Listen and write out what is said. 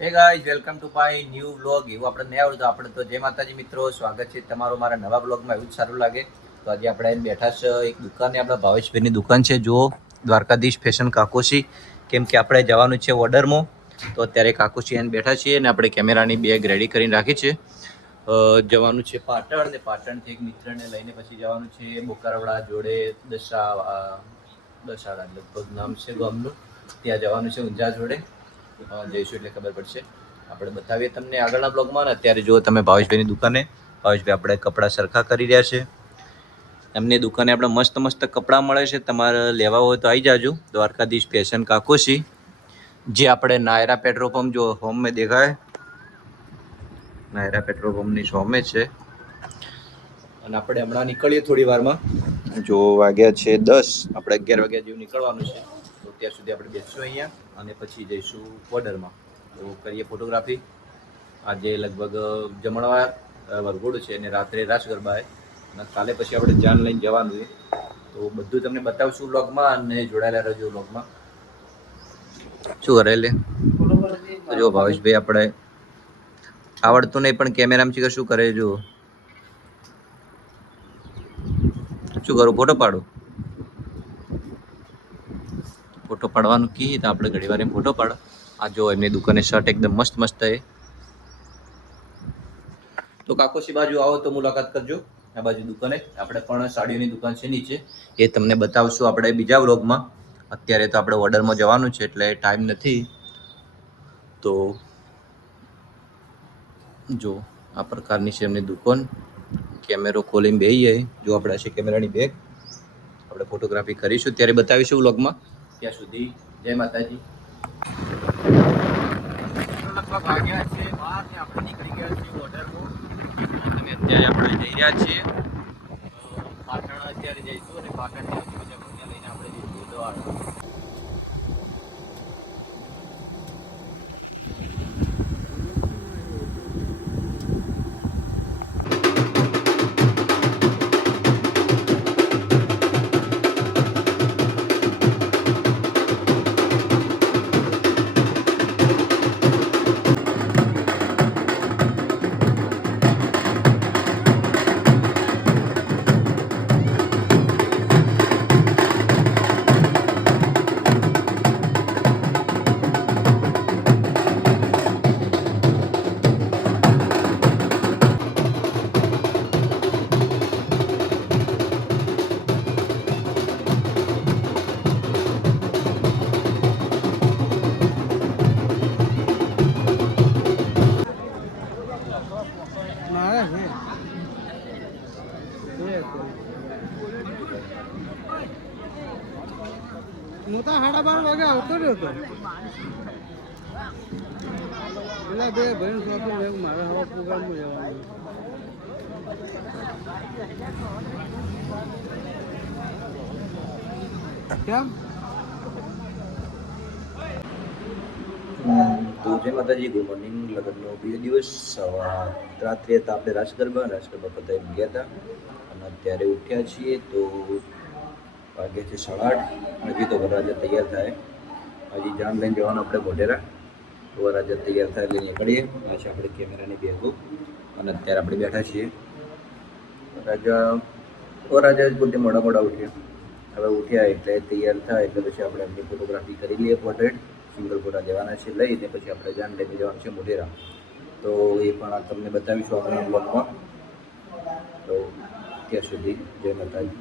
Hey guys welcome to my new vlog. એવું આપણે નહીં આવડતું આપણે તો જય માતાજી મિત્રો, સ્વાગત છે તમારું મારા નવા વ્લોગમાં. એવું જ સારું લાગે તો આજે આપણે આવીને બેઠા છે એક દુકાને. આપણા ભાવેશભાઈની દુકાન છે જુઓ, દ્વારકાધીશ ફેશન કાકોશી. કેમ કે આપણે જવાનું છે ઓર્ડરમાં, તો અત્યારે કાકોશી આવીને બેઠા છીએ અને આપણે કેમેરાની બેગ રેડી કરીને રાખી છે. જવાનું છે પાટણ, ને પાટણથી એક મિત્રને લઈને પછી જવાનું છે બોકારવડા જોડે દસાડા લગભગ નામ છે ગામનું, ત્યાં જવાનું છે ઊંઝા જોડે. જઈશું એટલે ખબર પડશે, આપણે બતાવીએ તમને આગળના બ્લોગમાં. ને અત્યારે જો તમે ભાવેશભાઈની દુકાને, ભાવેશભાઈ આપણે કપડાં સરખા કરી રહ્યા છે. એમની દુકાને આપણે મસ્ત મસ્ત કપડાં મળે છે, તમારે લેવા હોય તો આવી જાજો. દ્વારકાધીશ ફેશન કાકોશી, જે આપણે નાયરા પેટ્રોલ પંપ જો હોમ મેં દેખાય, નાયરા પેટ્રોલ પંપની સામે છે. અને આપણે હમણાં નીકળીએ થોડી વારમાં. જો વાગ્યા છે 10, આપણે 11 વાગ્યા જેવું નીકળવાનું છે. તો ત્યાં સુધી આપણે બેસીશું અહીંયા અને પછી જઈશું બોર્ડરમાં. તો કરીએ ફોટોગ્રાફી. આજે લગભગ જમણવાર વરઘોડું છે અને રાત્રે રાસ ગરબા છે, અને કાલે પછી આપણે જાન લઈને જવાનું છે. તો બધું તમને બતાવશું વ્લોગમાં, અને જોડાયેલા રહેજો વ્લોગમાં. શું કરે લે તો જો ભાવેશભાઈ આપણે આવડતું નહીં પણ કેમેરામાં છે શું કરે જો, શું કરું ફોટો પાડો, ફોટો પાડવાનું કી તો આપણે ઘણી વાર એમ ફોટો પાડો. આ જો એમની દુકાને શર્ટ એકદમ મસ્ત મસ્ત છે. તો કાકોશી બાજુ આવો તો મુલાકાત કરજો. આ બાજુ દુકાને આપણે પણ સાડીઓની દુકાન છે નીચે, એ તમને બતાવશું આપણે બીજા વ્લોગમાં. અત્યારે તો આપણે ઓર્ડરમાં જવાનું છે એટલે ટાઈમ નથી. તો જો આ પ્રકારની છે એમની દુકાન. કેમેરો ખોલીને બેહીએ, જો આપણે છે કેમેરાની બેગ. આપણે ફોટોગ્રાફી કરીશું ત્યારે બતાવીશું વ્લોગમાં. ત્યાં સુધી જય માતાજી. લગભગ વાગ્યા છે 12 ને આપણે નીકળી ગયા છીએ ઓર્ડરમાં. તમે અત્યારે આપણે જઈ રહ્યા છીએ પાટણ. અત્યારે જઈશું અને પાટણથી બીજા બધા લઈને આપણે જઈશું દ્વારકા. હું તો 12:30 વાગે આવતો રહ્યો હતો. પેલા બે ભાઈ શોપિંગ મારે હવા પ્રોગ્રામમાં જવાનું. કેમ તો જય માતાજી, ગુડ મોર્નિંગ. લગ્નનો બીજો દિવસ. રાત્રે હતા આપણે રાસ ગરબા પતાવી ગયા હતા અને અત્યારે ઉઠ્યા છીએ. તો વાગે છે 8:30. હજી તો વરરાજા તૈયાર થાય, હજી જાન લઈને જવાનું આપણે મોઢેરા. તો વરરાજા તૈયાર થાય એટલે નીકળીએ. આ છે આપણે કેમેરાની બેગો અને અત્યારે આપણે બેઠા છીએ. વરરાજા જ પોતે મોડા ઉઠ્યા. હવે ઉઠ્યા એટલે તૈયાર થાય એટલે પછી આપણે એમની ફોટોગ્રાફી કરી લઈએ. પોર્ટ્રેટ સિંગલ ફોટા લેવાના છે, લઈને પછી આપણે જાન લઈને જવાનું છે મોઢેરા. તો એ પણ આ તમને બતાવીશું આપણા બ્લોગમાં. તો ત્યાં સુધી જય માતાજી.